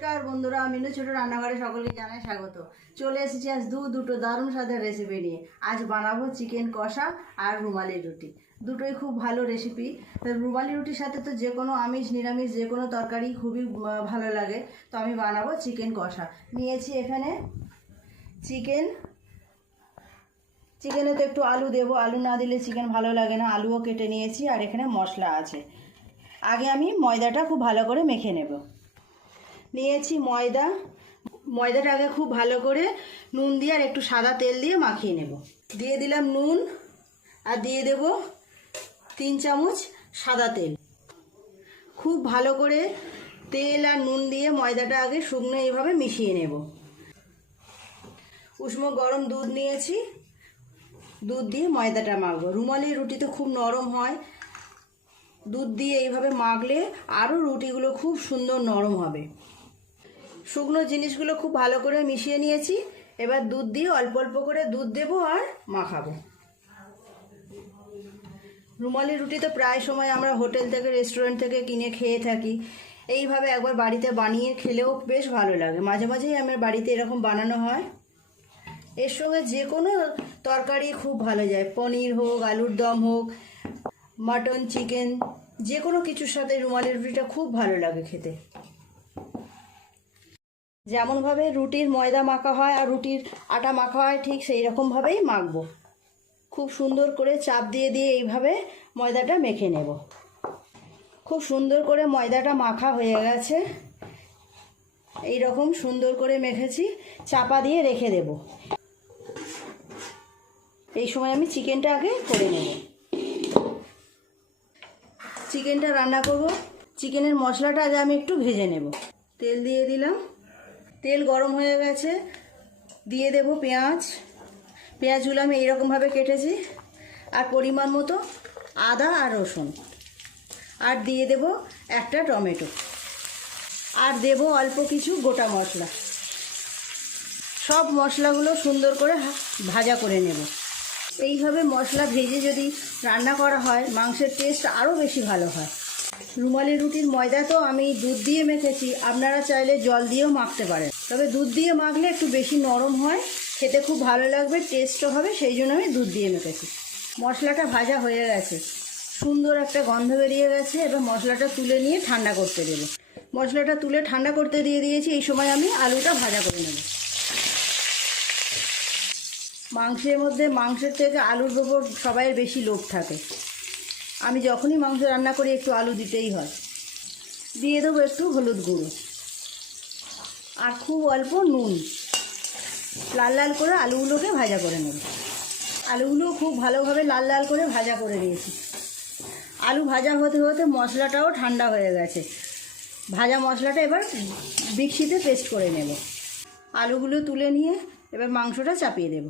নমস্কার বন্ধুরা মিনু ছোট রান্নাঘরে সকলকে জানাই স্বাগত। চলে এসেছি আজ দু, দুটো দারুণ স্বাদের রেসিপি নিয়ে। আজ বানাবো চিকেন কষা আর রুমালি রুটি। দুটোই খুব ভালো রেসিপি রুমালি রুটির সাথে তো যে কোনো আমিষ, নিরামিষ, যে কোনো তরকারি খুবই ভালো লাগে। তো আমি বানাবো চিকেন কষা। নিয়েছি এখানে চিকেন চিকেনে তো একটু আলু দেবো। আলু না দিলে চিকেন ভালো লাগে না। আলুও কেটে নিয়েছি আর এখানে মশলা আছে। আগে আমি ময়দাটা খুব ভালো করে মেখে নেব। নিয়েছি ময়দা। ময়দাটা আগে খুব ভালো করে নুন দিয়ে আর একটু সাদা তেল দিয়ে মাখিয়ে নেব। দিয়ে দিলাম নুন আর দিয়ে দেব তিন চামচ সাদা তেল। খুব ভালো করে তেল আর নুন দিয়ে ময়দাটা আগে শুকনো এইভাবে মিশিয়ে নেব। উষ্ণ গরম দুধ নিয়েছি। দুধ দিয়ে ময়দাটা মাখবো। রুমালি রুটি তো খুব নরম হয়। দুধ দিয়ে এইভাবে মাখলে আরও রুটিগুলো খুব সুন্দর নরম হবে। শুকনো জিনিসগুলো খুব ভালো করে মিশিয়ে নিয়েছি। এবার দুধ দিয়ে অল্প অল্প করে দুধ দেবো আর মাখাবো। রুমালি রুটি তো প্রায় সময় আমরা হোটেল থেকে, রেস্টুরেন্ট থেকে কিনে খেয়ে থাকি। এইভাবে একবার বাড়িতে বানিয়ে খেলেও বেশ ভালো লাগে। মাঝে মাঝেই আমার বাড়িতে এরকম বানানো হয়। এর সঙ্গে যে কোনো তরকারি খুব ভালো যায়। পনির হোক, আলুর দম হোক, মাটন, চিকেন, যে কোনো কিছুর সাথে রুমালি রুটিটা খুব ভালো লাগে খেতে। যেমনভাবে রুটির ময়দা মাখা হয় আর রুটির আটা মাখা হয়, ঠিক সেই রকমভাবেই মাখবো। খুব সুন্দর করে চাপ দিয়ে দিয়ে এইভাবে ময়দাটা মেখে নেব। খুব সুন্দর করে ময়দাটা মাখা হয়ে গেছে। এই রকম সুন্দর করে মেখেছি, চাপা দিয়ে রেখে দেব। এই সময় আমি চিকেনটা আগে করে নেব। চিকেনটা রান্না করব। চিকেনের মশলাটা আগে আমি একটু ভেজে নেব। তেল দিয়ে দিলাম। তেল গরম হয়ে গেছে, দিয়ে দেব পেঁয়াজ। পেঁয়াজগুলো আমি এইরকমভাবে কেটেছি, আর পরিমাণ মতো আদা আর রসুন। আর দিয়ে দেব একটা টমেটো। আর দেব অল্প কিছু গোটা মশলা। সব মশলাগুলো সুন্দর করে ভাজা করে নেব। এইভাবে মশলা ভেজে যদি রান্না করা হয়, মাংসের টেস্ট আরও বেশি ভালো হয়। রুমালি রুটির ময়দা তো আমি দুধ দিয়ে মেখেছি, আপনারা চাইলে জল দিয়েও মাখতে পারেন। তবে দুধ দিয়ে মাখলে একটু বেশি নরম হয়, খেতে খুব ভালো লাগবে টেস্টও হবে, সেই জন্য আমি দুধ দিয়ে মেখেছি। মশলাটা ভাজা হয়ে গেছে। সুন্দর একটা গন্ধ বেরিয়ে গেছে, এবার মশলাটা তুলে নিয়ে ঠান্ডা করতে দেবো। মশলাটা তুলে ঠান্ডা করতে দিয়ে দিয়েছি, এই সময় আমি আলুটা ভাজা করে নেব। মাংসের মধ্যে, মাংসের থেকে আলুর ওপর সবাইয়ের বেশি লোভ থাকে। আমি যখনই মাংস রান্না করি, একটু আলু দিতেই হয়। দিয়ে দেবো একটু হলুদ গুঁড়ো। আর খুব অল্প নুন। লাল লাল করে আলুগুলোকে ভাজা করে নেব। আলুগুলো খুব ভালোভাবে লাল লাল করে ভাজা করে নিয়েছি। আলু ভাজা হতে হতে মশলাটাও ঠান্ডা হয়ে গেছে। ভাজা মশলাটা এবার মিক্সিতে পেস্ট করে নেব। আলুগুলো তুলে নিয়ে এবার মাংসটা চাপিয়ে দেব।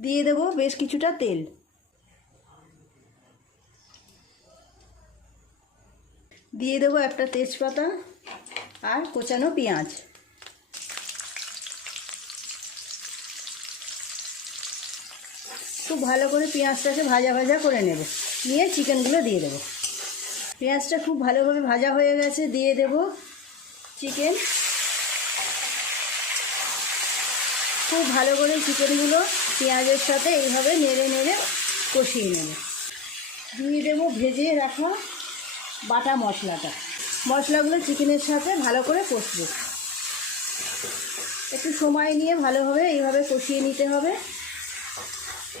দিয়ে দেব বেশ কিছুটা তেল। দিয়ে দেবো একটা তেজপাতা আর কোচানো পেঁয়াজ। খুব ভালো করে পেঁয়াজটাকে ভাজা ভাজা করে নেব। নিয়ে চিকেনগুলো দিয়ে দেবো। পেঁয়াজটা খুব ভালোভাবে ভাজা হয়ে গেছে, দিয়ে দেব চিকেন। খুব ভালো করে চিকেনগুলো পেঁয়াজের সাথে এইভাবে নেড়ে নেড়ে কষিয়ে নেব। দিয়ে দেবো ভেজে রাখা বাটা মশলাটা। মশলাগুলো চিকেনের সাথে ভালো করে কষবো। একটু সময় নিয়ে ভালোভাবে এইভাবে কষিয়ে নিতে হবে।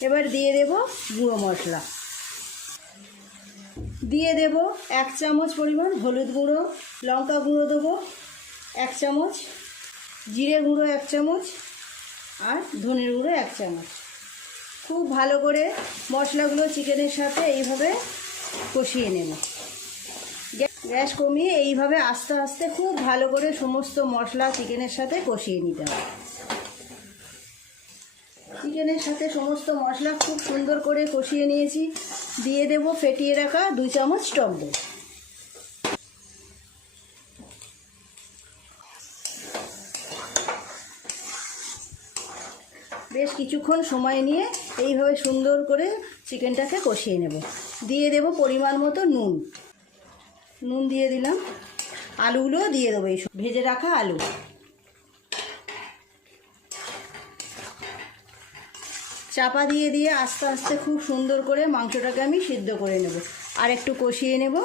এবার দিয়ে দেব গুঁড়ো মশলা। দিয়ে দেব এক চামচ পরিমাণ হলুদ গুঁড়ো, লঙ্কা গুঁড়ো দেবো, এক চামচ, জিরে গুঁড়ো এক চামচ, আর ধনের গুঁড়ো এক চামচ। খুব ভালো করে মশলাগুলো চিকেনের সাথে এইভাবে কষিয়ে নেব। গ্যাস কমিয়ে এইভাবে আস্তে আস্তে খুব ভালো করে সমস্ত মশলা চিকেনের সাথে কষিয়ে নিতে হবে। চিকেনের সাথে সমস্ত মশলা খুব সুন্দর করে কষিয়ে নিয়েছি। দিয়ে দেব ফেটিয়ে রাখা দুই চামচ টক দই বেশ কিছুক্ষণ সময় নিয়ে এইভাবে সুন্দর করে চিকেনটাকে কষিয়ে নেব। দিয়ে দেব পরিমাণ মতো নুন। নুন দিয়ে দিলাম। আলুগুলোও দিয়ে দেবো এই ভেজে রাখা আলু। চাপা দিয়ে দিয়ে আস্তে আস্তে খুব সুন্দর করে মাংসটাকে আমি সিদ্ধ করে নেব। আর একটু কষিয়ে নেব।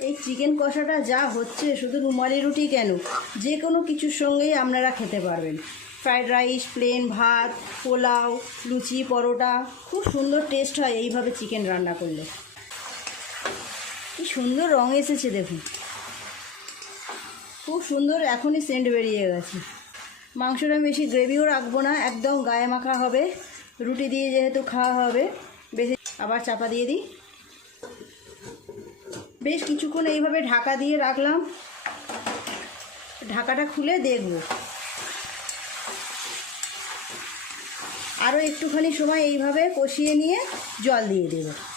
এই চিকেন কষাটা যা হচ্ছে শুধু রুমালি রুটি কেন? যে কোনো কিছুর সঙ্গেই আপনারা খেতে পারবেন। ফ্রায়েড রাইস, প্লেন ভাত, পোলাও, লুচি, পরোটা, খুব সুন্দর টেস্ট হয় এইভাবে চিকেন রান্না করলে। সুন্দর রং এসেছে দেখুন। খুব সুন্দর এখনই সেন্ট বেরিয়ে গেছে। মাংসটা বেশি গ্রেভিও রাখব না, একদম গায়ে মাখা হবে। রুটি দিয়ে যেহেতু খাওয়া হবে, বেশি আবার চাপা দিয়ে দিই। বেশ কিছুক্ষণ এইভাবে ঢাকা দিয়ে রাখলাম। ঢাকাটা খুলে দেখব। আরও একটুখানি সময় এইভাবে কষিয়ে নিয়ে জল দিয়ে দেব।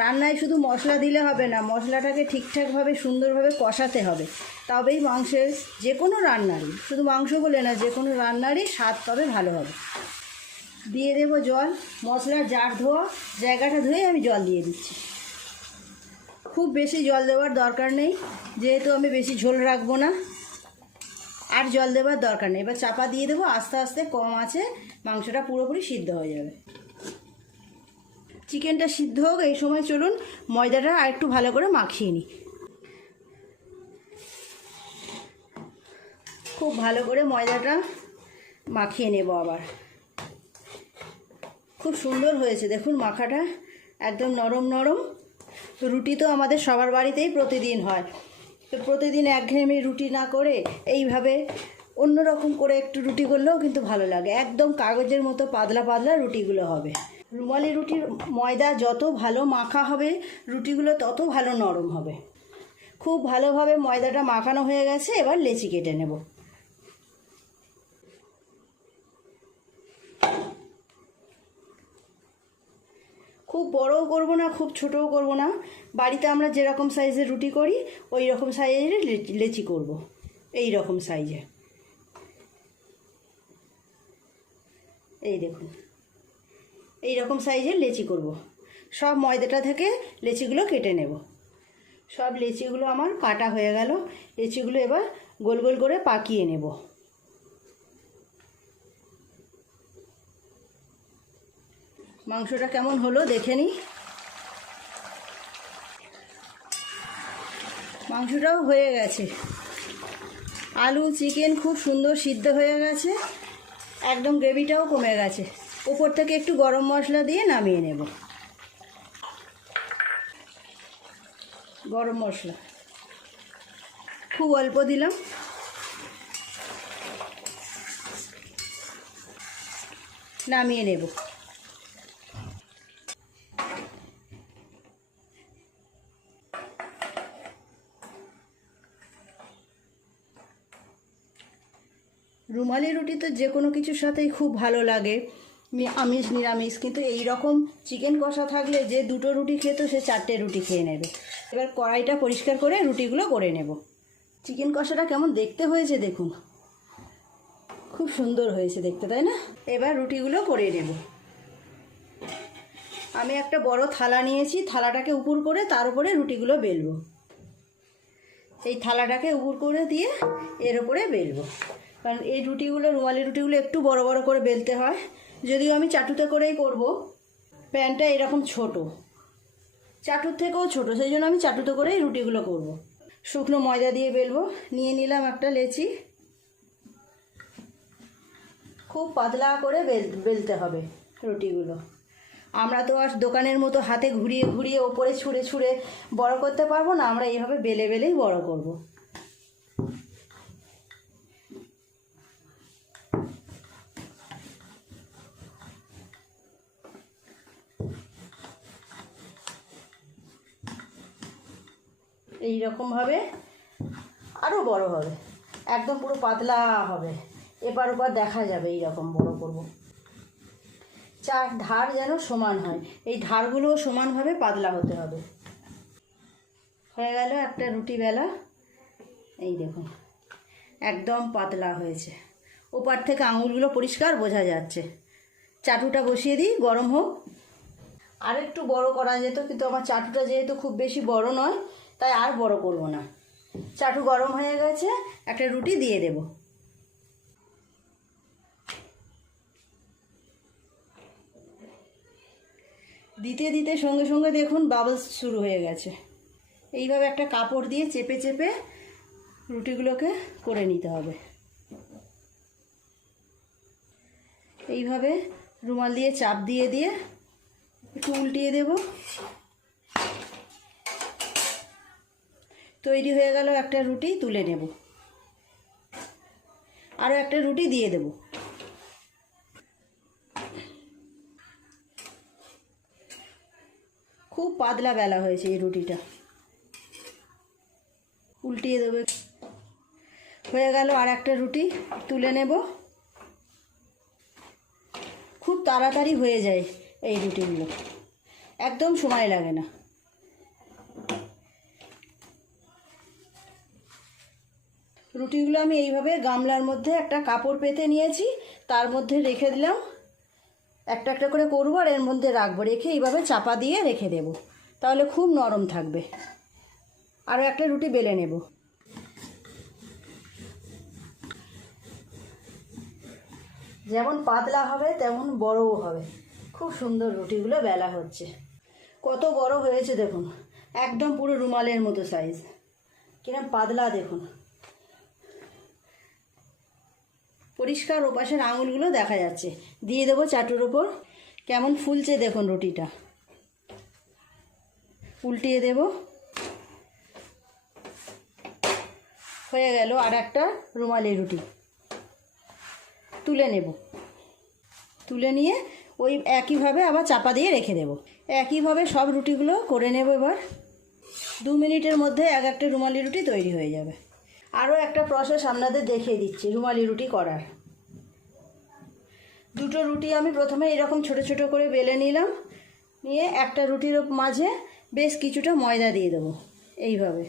রান্নায় শুধু মশলা দিলে হবে না, মশলাটাকে ঠিকঠাকভাবে, সুন্দরভাবে কষাতে হবে। তবেই মাংসের যে কোনো রান্নারই, শুধু মাংস বলে না যে কোনো রান্নারই স্বাদ তবে ভালো হবে। দিয়ে দেবো জল মশলার জার ধোয়া, জায়গাটা ধুয়ে আমি জল দিয়ে দিচ্ছি। খুব বেশি জল দেওয়ার দরকার নেই, যেহেতু আমি বেশি ঝোল রাখব না। আর জল দেওয়ার দরকার নেই। এবার চাপা দিয়ে দেবো, আস্তে আস্তে কম আছে, মাংসটা পুরোপুরি সিদ্ধ হয়ে যাবে। চিকেনটা সিদ্ধ হোক, এই সময় চলুন ময়দাটা আর একটু ভালো করে মাখিয়ে নিই। খুব ভালো করে ময়দাটা মাখিয়ে নেব আবার। খুব সুন্দর হয়েছে, দেখুন মাখাটা একদম নরম নরম। রুটি তো আমাদের সবার বাড়িতেই প্রতিদিন হয়। তো প্রতিদিন একঘেয়েমি রুটি না করে এইভাবে অন্যরকম করে একটু রুটি করলেও কিন্তু ভালো লাগে। একদম কাগজের মতো পাতলা পাতলা রুটিগুলো হবে। রুমালি রুটির ময়দা যত ভালো মাখা হবে, রুটিগুলো তত ভালো নরম হবে। খুব ভালোভাবে ময়দাটা মাখানো হয়ে গেছে, এবার লেচি কেটে নেব। খুব বড়ও করব না, খুব ছোটও করব না। বাড়িতে আমরা যেরকম সাইজের রুটি করি, ওই রকম সাইজের লেচি করব। এই রকম সাইজে। এই দেখুন। এই রকম সাইজের লেচি করব। সব ময়দাটা থেকে লেচিগুলো কেটে নেব। সব লেচিগুলো আমার কাটা হয়ে গেল। লেচিগুলো এবার গোল গোল করে পাকিয়ে নেব। মাংসটা কেমন হলো দেখে নিই। মাংসটাও হয়ে গেছে। আলু, চিকেন খুব সুন্দর সিদ্ধ হয়ে গেছে। একদম গ্রেভিটাও কমে গেছে। উপর থেকে একটু গরম মশলা দিয়ে নামিয়ে নেব। গরম মশলা। খুব অল্প দিলাম। নামিয়ে নেব। রুমালি রুটি তো যে কোনো কিছুর সাথেই খুব ভালো লাগে। আমিষ, নিরামিষ। কিন্তু এই রকম চিকেন কষা থাকলে যে দুটো রুটি খেত সে চারটে রুটি খেয়ে নেবে। এবার কড়াইটা পরিষ্কার করে রুটিগুলো করে নেব। চিকেন কষাটা কেমন দেখতে হয়েছে দেখুন। খুব সুন্দর হয়েছে দেখতে, তাই না? এবার রুটিগুলো করে নেব। আমি একটা বড় থালা নিয়েছি, থালাটাকে উপর করে তার উপরে রুটিগুলো বেলবো। এই থালাটাকে উপর করে দিয়ে এর উপরে বেলবো। কারণ এই রুটিগুলো, রুমালি রুটিগুলো একটু বড় বড় করে বেলতে হয়। যদিও আমি চাটুতে করেই করব, প্যানটা এরকম ছোট চাটুর থেকেও ছোট, সেই জন্য আমি চাটুতে করেই রুটিগুলো করব। শুকনো ময়দা দিয়ে বেলবো, নিয়ে নিলাম একটা লেচি খুব পাতলা করে বেল বেলতে হবে রুটিগুলো আমরা তো আর দোকানের মতো হাতে ঘুরিয়ে ঘুরিয়ে ওপরে ছুঁড়ে ছুঁড়ে বড় করতে পারব না, আমরা এইভাবে বেলে বেলেই বড় করব। এই রকমভাবে আরও বড় হবে। একদম পুরো পাতলা হবে। এপার ওপার দেখা যাবে এই রকম বড় করব। চার ধার যেন সমান হয়। এই ধারগুলোও সমানভাবে পাতলা হতে হবে। হয়ে গেল একটা রুটি বেলা। এই দেখুন, একদম পাতলা হয়েছে। ওপার থেকে আঙুলগুলো পরিষ্কার বোঝা যাচ্ছে। চাটুটা বসিয়ে দিই, গরম হোক। আর একটু বড় করা যেত, কিন্তু আমার চাটুটা যেহেতু খুব বেশি বড় নয় তাই আর বড় করব না। চাটু গরম হয়ে গেছে, একটা রুটি দিয়ে দেব। দিতে দিতে সঙ্গে সঙ্গে দেখুন বাবলস শুরু হয়ে গেছে। এইভাবে একটা কাপড় দিয়ে চেপে চেপে রুটিগুলোকে করে নিতে হবে। এইভাবে রুমাল দিয়ে চাপ দিয়ে দিয়ে একটু উল্টিয়ে দেব। তৈরি হয়ে গেল একটা রুটি, তুলে নেব। আরও একটা রুটি দিয়ে দেব। খুব পাতলা বেলা হয়েছে এই রুটিটা। উল্টিয়ে দেবে। হয়ে গেল আর একটা রুটি, তুলে নেব। খুব তাড়াতাড়ি হয়ে যায় এই রুটিগুলো। একদম সময় লাগে না। রুটিগুলো আমি এইভাবে গামলার মধ্যে একটা কাপড় পেতে নিয়েছি, তার মধ্যে রেখে দিলাম। একটা একটা করে করব আর এর মধ্যে রাখব, রেখে এইভাবে চাপা দিয়ে রেখে দেব। তাহলে খুব নরম থাকবে। আরও একটা রুটি বেলে নেব। যেমন পাতলা হবে, তেমন বড়ও হবে। খুব সুন্দর রুটিগুলো বেলা হচ্ছে। কত বড় হয়েছে দেখুন। একদম পুরো রুমালের মতো সাইজ কিরম পাতলা দেখুন। পরিষ্কার ওপাশের আঙুলগুলো দেখা যাচ্ছে। দিয়ে দেবো চাটুর ওপর। কেমন ফুলছে দেখুন রুটিটা। উল্টিয়ে দেব। হয়ে গেল আর একটা রুমালি রুটি। তুলে নেব। তুলে নিয়ে ওই একইভাবে আবার চাপা দিয়ে রেখে দেব। একইভাবে সব রুটিগুলো করে নেব এবার। দু মিনিটের মধ্যে এক একটা রুমালি রুটি তৈরি হয়ে যাবে। আরও একটা প্রসেস আপনাদের দেখিয়ে দিচ্ছি, রুমালি রুটি করার। দুটো রুটি আমি প্রথমে এরকম ছোট ছোট করে বেলে নিলাম, নিয়ে একটা রুটির মাঝে বেশ কিছুটা ময়দা দিয়ে দেবো, এইভাবে।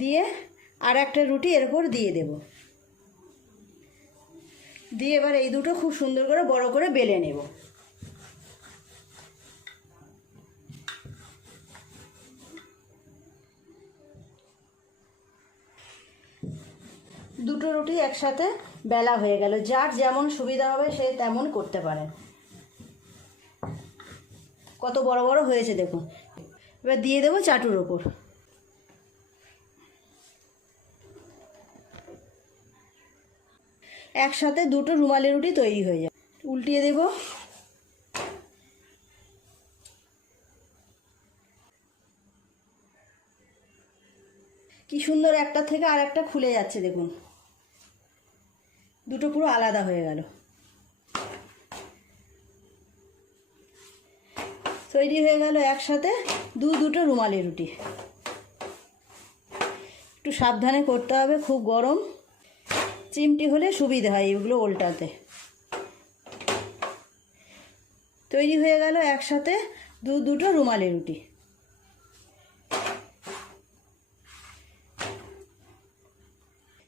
দিয়ে আর একটা রুটি এর উপর দিয়ে দেব। দিয়ে এবার এই দুটো খুব সুন্দর করে বড় করে বেলে নেব। দুটো রুটি একসাথে বেলা হয়ে গেল। যার যেমন সুবিধা হবে সে তেমন করতে পারে। কত বড় বড় হয়েছে দেখুন। এবার দিয়ে দেবো চাটুর ওপর। একসাথে দুটো রুমালি রুটি তৈরি হয়ে যায় উল্টিয়ে দেব। কি সুন্দর একটা থেকে আর একটা খুলে যাচ্ছে দেখুন। দুটো পুরো আলাদা হয়ে গেল। তৈরি হয়ে গেল একসাথে দু দুটো রুমালি রুটি। একটু সাবধানে করতে হবে, খুব গরম। চিমটি হলে সুবিধা হয় এগুলো ওল্টাতে। তৈরি হয়ে গেল একসাথে দু দুটো রুমালি রুটি।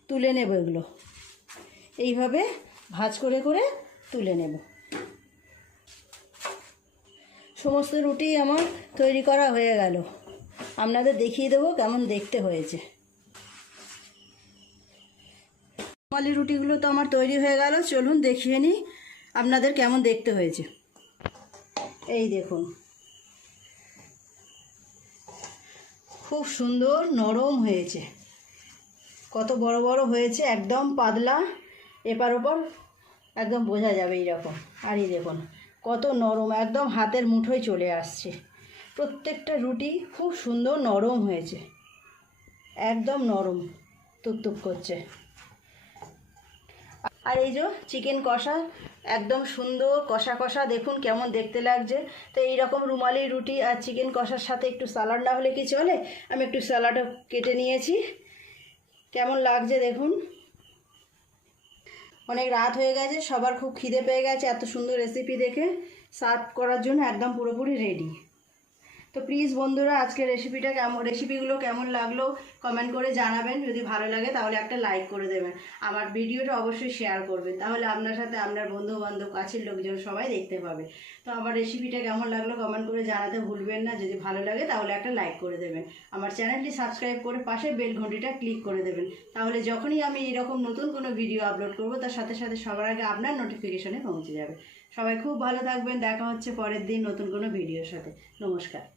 তুলে নেব এগুলো। এইভাবে ভাজ করে করে তুলে নেব। সমস্ত রুটি আমার তৈরি করা হয়ে গেল। আপনাদের দেখিয়ে দেবো কেমন দেখতে হয়েছে। রুমালি রুটিগুলো তো আমার তৈরি হয়ে গেল, চলুন দেখিয়ে নিই আপনাদের কেমন দেখতে হয়েছে। এই দেখুন। খুব সুন্দর নরম হয়েছে। কত বড় বড় হয়েছে, একদম পাতলা। এপার ওপর একদম বোঝা যাবে এইরকম। আর এই দেখুন, কত নরম, একদম হাতের মুঠোয় চলে আসছে। প্রত্যেকটা রুটি খুব সুন্দর নরম হয়েছে। একদম নরম তুকতুক করছে। আর এই যে চিকেন কষা, একদম সুন্দর কষা কষা, দেখুন কেমন দেখতে লাগছে। তো এইরকম রুমালি রুটি আর চিকেন কষার সাথে একটু স্যালাড না হলে কি চলে? আমি একটু স্যালাডও কেটে নিয়েছি। কেমন লাগছে দেখুন। অনেক রাত হয়ে গেছে, সবার খুব খিদে পেয়ে গেছে, এত সুন্দর রেসিপি দেখে সার্ভ করার জন্য একদম পুরোপুরি রেডি তো প্লিজ বন্ধুরা, আজকে রেসিপিটা কেমন রেসিপিগুলো কেমন লাগল কমেন্ট করে জানাবেন। যদি ভালো লাগে তাহলে একটা লাইক করে দেবেন। আমার ভিডিওটা অবশ্যই শেয়ার করবেন। তাহলে আপনার সাথে আপনার বন্ধু বান্ধব কাছের লোকজন সবাই দেখতে পাবে। তো আমার রেসিপিটা কেমন লাগল কমেন্ট করে জানাতে ভুলবেন না। যদি ভালো লাগে তাহলে একটা লাইক করে দেবেন। আমার চ্যানেলটি সাবস্ক্রাইব করে পাশে বেল ঘন্টিটা ক্লিক করে দেবেন। তাহলে যখনই আমি এরকম নতুন কোনো ভিডিও আপলোড করব, তার সাথে সাথে সবার আগে আপনার নোটিফিকেশনে পৌঁছে যাবে। সবাই খুব ভালো থাকবেন। দেখা হচ্ছে পরের দিন নতুন কোনো ভিডিওর সাথে। নমস্কার।